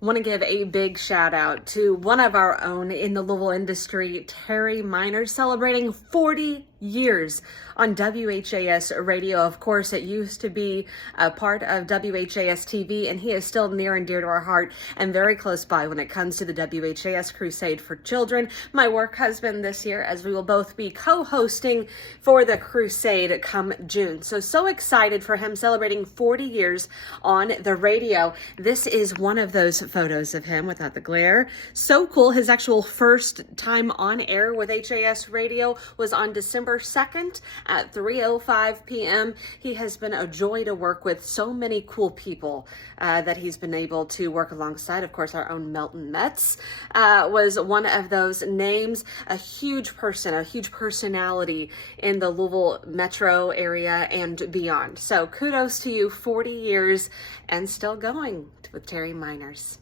Want to give a big shout out to one of our own in the Louisville industry, Terry Miners, celebrating 40 years on WHAS radio. Of course, it used to be a part of WHAS TV, and he is still near and dear to our heart and very close by when it comes to the WHAS Crusade for Children, my work husband this year, as we will both be co-hosting for the Crusade come June. So excited for him celebrating 40 years on the radio. This is one of those photos of him without the glare. So cool. His actual first time on air with HAS radio was on December 2nd at 3:05 p.m. He has been a joy to work with. So many cool people that he's been able to work alongside. Of course, our own Melton Metz was one of those names. A huge person, a huge personality in the Louisville metro area and beyond. So kudos to you, 40 years and still going with Terry Miners.